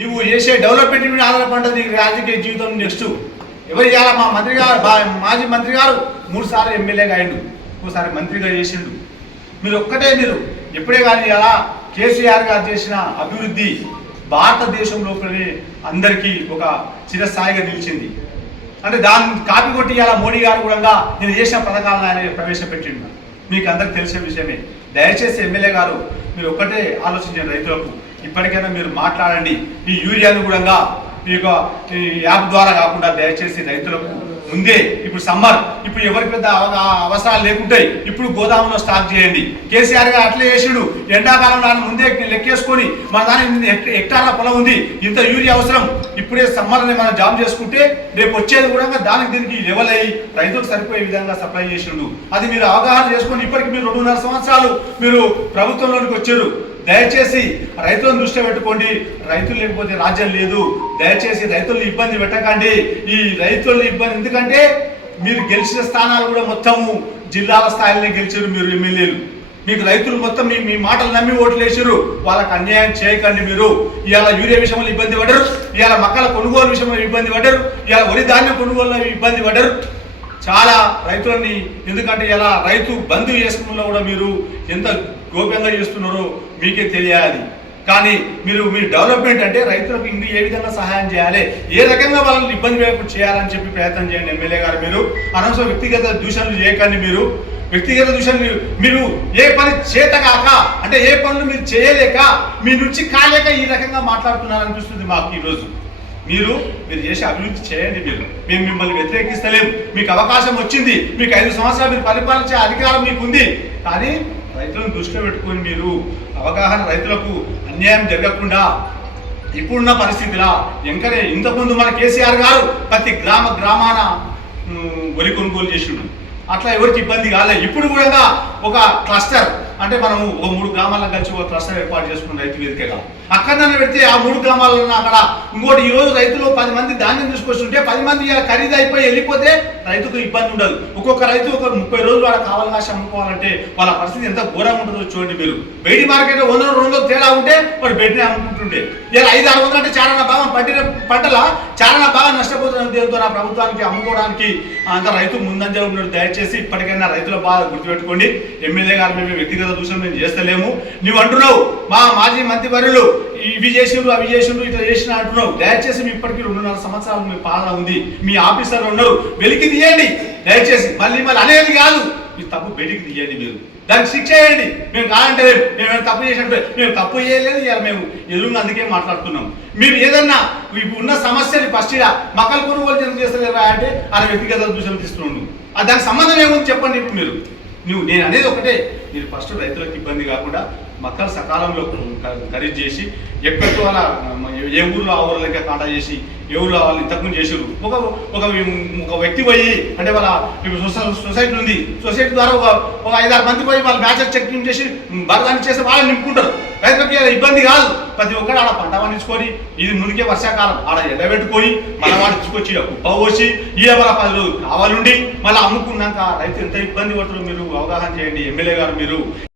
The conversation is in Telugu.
నువ్వు చేసే డెవలప్మెంట్ మీద ఆధారపడ్డది నీకు రాజకీయ జీవితం నెక్స్ట్. ఎవరు చేయాలా? మా మంత్రి గారు, మాజీ మంత్రి గారు 3 సార్లు ఎమ్మెల్యేగా అయిండు, ఒకసారి మంత్రిగా చేసిండు. మీరు ఎప్పుడే కానీ ఇలా కేసీఆర్ గారు చేసిన అభివృద్ధి భారతదేశంలోనే అందరికీ ఒక చిరస్థాయిగా నిలిచింది. అంటే దాన్ని కాపీ కొట్టి ఇలా మోడీ గారు కూడా నేను చేసిన పథకాలను ఆయన ప్రవేశపెట్టిండు. మీకు అందరికి తెలిసే విషయమే. దయచేసి ఎమ్మెల్యే గారు మీరు ఒక్కటే ఆలోచించండి, రైతులకు ఇప్పటికైనా మీరు మాట్లాడండి. ఈ యూరియాను కూడా మీకు ఈ యాప్ ద్వారా కాకుండా దయచేసి రైతులకు ముందే, ఇప్పుడు సమ్మర్, ఇప్పుడు ఎవరికి పెద్ద అవసరాలు లేకుంటాయి, ఇప్పుడు గోదాములో స్టాక్ చేయండి. కేసీఆర్ గారు అట్లే చేసిండు. ఎండాకాలం దాన్ని ముందే లెక్కేసుకొని మన దాని హెక్టార్ల పొలం ఉంది, ఇంత యూరియా అవసరం, ఇప్పుడే సమ్మర్ని మనం జామ్ చేసుకుంటే రేపు వచ్చేది కూడా దానికి దీనికి లెవెల్ అయ్యి రైతులకు సరిపోయే విధంగా సప్లై చేసిండు. అది మీరు అవగాహన చేసుకొని ఇప్పటికి మీరు 2.5 సంవత్సరాలు మీరు ప్రభుత్వంలోనికి వచ్చారు. దయచేసి రైతులను దృష్టిలో పెట్టుకోండి. రైతులు లేకపోతే రాజ్యం లేదు. దయచేసి రైతులను ఇబ్బంది పెట్టకండి. ఈ రైతులను ఇబ్బంది, ఎందుకంటే మీరు గెలిచిన స్థానాలు కూడా మొత్తము జిల్లాల స్థాయిలోనే గెలిచారు మీరు ఎమ్మెల్యేలు. మీకు రైతులు మొత్తం మీ మాటలు నమ్మి ఓట్లు వేసారు. వాళ్ళకి అన్యాయం చేయకండి. మీరు ఇవాళ యూరియా విషయంలో ఇబ్బంది పడ్డారు, ఇవాళ మొక్కల కొనుగోలు విషయంలో ఇబ్బంది పడ్డారు, ఇవాళ వరి ధాన్యం కొనుగోలులో ఇబ్బంది పడ్డారు చాలా రైతులని. ఎందుకంటే ఇలా రైతు బంధు చేసుకున్న కూడా మీరు ఎంత గోప్యంగా చేస్తున్నారో మీకే తెలియాలి. కానీ మీరు డెవలప్మెంట్ అంటే రైతులకు ఇంక ఏ విధంగా సహాయం చేయాలి, ఏ రకంగా వాళ్ళని ఇబ్బంది లేకుండా చేయాలని చెప్పి ప్రయత్నం చేయండి. ఎమ్మెల్యే గారు మీరు అనవసరం వ్యక్తిగత దూషణలు చేయకండి. మీరు వ్యక్తిగత దూషణలు, మీరు ఏ పని చేతగాక అంటే ఏ పనులు మీరు చేయలేక మీ నుంచి కాలేక ఈ రకంగా మాట్లాడుతున్నారనిపిస్తుంది మాకు ఈరోజు. మీరు చేసే అభివృద్ధి చేయండి. మేము మిమ్మల్ని వ్యతిరేకిస్తలేము. మీకు అవకాశం వచ్చింది, మీకు 5 సంవత్సరాలు మీరు పరిపాలించే అధికారం మీకు ఉంది. కానీ రైతులను దృష్టిలో పెట్టుకొని మీరు అవగాహన, రైతులకు అన్యాయం జరగకుండా ఇప్పుడున్న పరిస్థితిలా ఇంతకుముందు మన కేసీఆర్ గారు ప్రతి గ్రామాన వరి కొనుగోలు చేసిండు. అట్లా ఎవరికి ఇబ్బంది కాలేదు. ఇప్పుడు కూడా ఒక క్లస్టర్ అంటే మనము ఒక 3 గ్రామాలను కలిసి ఒక క్లస్టర్ ఏర్పాటు చేసుకున్న రైతు వేదికగా అక్కడ పెడితే ఆ 3 గ్రామాలలో అక్కడ ఇంకోటి ఈరోజు రైతులు 10 మంది ధాన్యం తీసుకొస్తుంటే 10 మంది ఇలా ఖరీదు అయిపోయి వెళ్ళిపోతే రైతుకు ఇబ్బంది ఉండదు. ఒక్కొక్క రైతు ఒక 30 రోజులు వాళ్ళ కావాలి కాసి అమ్ముకోవాలంటే వాళ్ళ పరిస్థితి ఎంత ఘోరంగా ఉంటుందో చూడండి. మీరు బయటి మార్కెట్లో 100-200 తేడా ఉంటే వాడు బయటనే అమ్ముకుంటుండే. ఇలా 500-600 అంటే చాలా బాగా పట్టిన పంటల చాలా బాగా నష్టపోతున్న ఉద్యోగంతో నా ప్రభుత్వానికి అమ్ముకోవడానికి అంత రైతు ముందంజ ఉన్నాడు. దయచేసి ఇప్పటికైనా రైతుల బాధ గుర్తుపెట్టుకోండి. ఎమ్మెల్యే గారు మేము వ్యక్తిగత దూషణ మేము చేస్తలేము. నువ్వు అంటున్నావు మా మాజీ మంత్రివర్యులు ఇవి చేసిండ్రు అవి చేసిండ్రు ఇట్లా చేసిన అంటున్నావు. దయచేసి మీ ఇప్పటికీ 2.5 సంవత్సరాలు మీ పాలన ఉంది. మీ ఆఫీసర్లు ఉన్నారు, వెలికి తీయండి దయచేసి. మళ్ళీ అనేది కాదు, మీ తప్పు బయటికి తీయండి. మీరు దానికి శిక్ష చేయండి. మేము కాదంటే మేము తప్పు చేసినట్టు మేము తప్పు చేయలేదు. ఇలా మేము ఎదురుగా అందుకే మాట్లాడుతున్నాం. మీరు ఏదన్నా ఉన్న సమస్యని ఫస్ట్ ఇలా మక్కలు కొనుగోలు ఎందుకు చేస్తలేరా అంటే అలా వ్యక్తిగత దూషణలు తీస్తున్నాడు. దానికి సంబంధం ఏముంది చెప్పండి. ఇప్పుడు నేను అనేది ఒకటే, మీరు ఫస్ట్ రైతులకు ఇబ్బంది కాకుండా మక్కలు సకాలంలో ఖరీదు చేసి ఎక్కడితో వాళ్ళ ఏ ఊర్లో ఆ ఊర్లో ఇంకా కాంటాక్ట్ చేసి ఏ ఊర్లో వాళ్ళు ఇంతకుముందు చేసారు. ఒక వ్యక్తి పోయి అంటే వాళ్ళ సొసైటీ ఉంది, సొసైటీ ద్వారా ఒక 5-6 మంది పోయి వాళ్ళ మ్యాచెస్ చెక్కింగ్ చేసి బరదాన్ని చేసి వాళ్ళని నింపుకుంటారు. రైతులకు ఇబ్బంది కాదు. ప్రతి ఒక్కరు ఆడ పంట పండించుకొని ఇది మునిగే వర్షాకాలం ఆడ ఎండబెట్టుకొని మళ్ళీ వాడు తీసుకొచ్చి కుప్ప పోసి మన 10 రోజులు కావాలండి మళ్ళీ అమ్ముకున్నాక రైతు ఎంత ఇబ్బంది పడుతుందో మీరు అవగాహన చేయండి. ఎమ్మెల్యే గారు మీరు